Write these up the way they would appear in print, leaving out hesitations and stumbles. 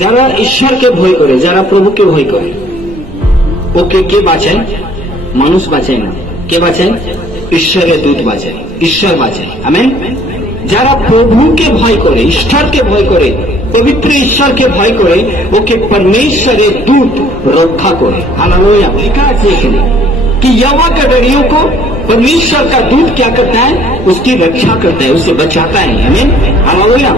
যারা ঈশ্বরকে ভয় করে, যারা প্রভুকে ভয় করে, ওকে কে বাঁচায়? মানুষ বাঁচায় না। কে বাঁচায়? ঈশ্বরের দূত বাঁচায়, ঈশ্বর বাঁচায়। আমেন। যারা প্রভুকে ভয় করে, ঈশ্বরকে ভয় করে, পবিত্র ঈশ্বরকে ভয় করে, ওকে परमेश्वरेর दूत रक्षा করে। हालेलुया। लिखा है एखाने कि यहोवा के डरियों को परमेश्वर का दूत क्या करता है? उसकी रक्षा करता है, उसे बचाता है। आमीन। हालेलुया।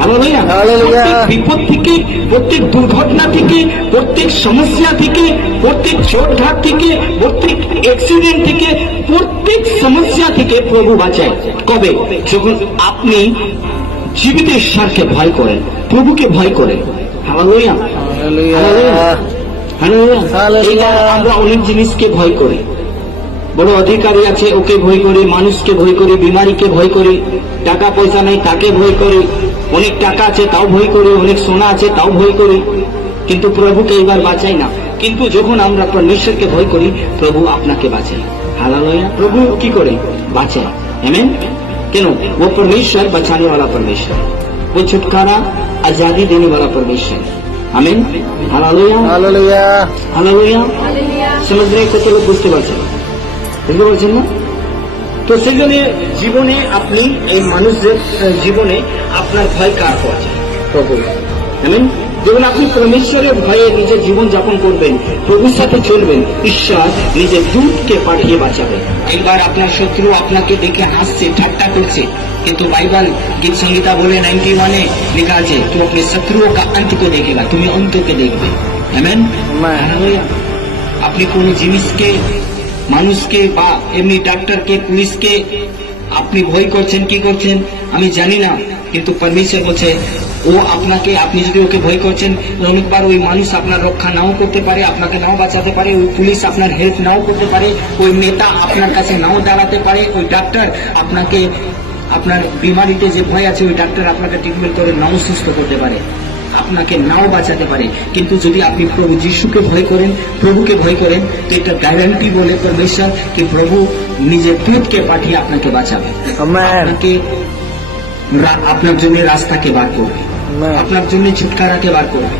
हालेलुया। প্রত্যেক বিপদ থেকে, প্রত্যেক দুর্ঘটনা থেকে, প্রত্যেক সমস্যা থেকে, প্রত্যেক চোটঘাট থেকে, প্রত্যেক অ্যাক্সিডেন্ট থেকে, প্রত্যেক সমস্যা থেকে প্রভু বাঁচায়। কবে? যখন আপনি জীবিত ঈশ্বরকে ভয় করেন, প্রভুকে ভয় করেন। হালেলুয়া। হালেলুয়া। আমরা অনেক জিনিসকে ভয় করি। বড় অধিকারী আছে ওকে ভয় করি, মানুষকে ভয় করি, বিমারিকে ভয় করি, টাকা পয়সা নেই তাকে ভয় করি, অনেক টাকা আছে তাও ভয় করি, অনেক সোনা আছে তাও ভয় করি, কিন্তু প্রভুকে এবার বাঁচাই না। কিন্তু যখন আমরা परमेश्वरকে ভয় করি, প্রভু আপনাকে বাঁচায়। हालेलुया। प्रभु की करे? বাঁচায়। आमीन। क्यों? वो परमेश्वर बचाने वाला परमेश्वर, वो छुटकारा आजादी देने वाला परमेश्वर। आमीन। हालेलुया। हालेलुया। हालेलुया। समझ रहे? কত লোক বুঝতে পারছেন? বুঝতে পারছেন না? তো সেজন্য জীবনে আপনি এই মানুষদের জীবনে আপনার ভয় কার হওয়া চাই? প্রভু। আমিন। যখন আপনি পরমেশ্বরের ভয়ে নিজের জীবন যাপন করবেন, প্রভুর সাথে চলবেন, ঈশ্বর নিজের দূতকে পাঠিয়ে বাঁচাবে। একবার আপনার শত্রু আপনাকে দেখে হাসছে, ঠাট্টা করছে, কিন্তু বাইবেল গীত সংহিতা বলে 91-এ লেখা আছে, তুমি अपने शत्रुओं का अंत को देखेगा, তুমি অন্তকে দেখবে। আমেন। আপনি কোন জিনিসকে, মানুষকে বা এমনি ডাক্তারকে, পুলিশকে আপনি ভয় করছেন, কি করছেন আমি জানি না, কিন্তু परमेश्वर বলছে ও আপনাকে, আপনি যদি ওকে ভয় করছেন, অনেকবার ওই মানুষ আপনার রক্ষা নাও করতে পারে, আপনাকে নাও বাঁচাতে পারে, ওই পুলিশ আপনার হেল্প নাও করতে পারে, ওই নেতা আপনার কাছে নাও দাঁড়াতে পারে, ওই ডাক্তার আপনাকে, আপনার বিমারিতে যে ভয় আছে ওই ডাক্তার আপনাকে ট্রিটমেন্ট করে নাও সুস্থ করতে পারে, আপনাকে নাও বাঁচাতে পারে। কিন্তু যদি আপনি প্রভু যিশুকে ভয় করেন, প্রভুকে ভয় করেন, তো এটা গ্যারান্টি বলে परमेश्वर कि প্রভু নিজের দূতকে পাঠিয়ে আপনাকে বাঁচাবে, আপনাকে আপনার জন্য রাস্তাকে বার করবে, আপনার জন্য ছুটকারাকে বার করবে,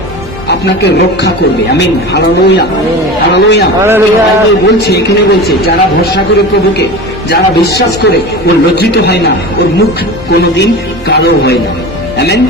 আপনাকে রক্ষা করবে। আমিন। হালেলুয়া। হালেলুয়া। বাইবেল বলছে, এখানে বলছে, যারা ভরসা করে প্রভুকে, যারা বিশ্বাস করে, ওর লজ্জিত হয় না, ওর মুখ কোনোদিন কালো হয় না। আমিন।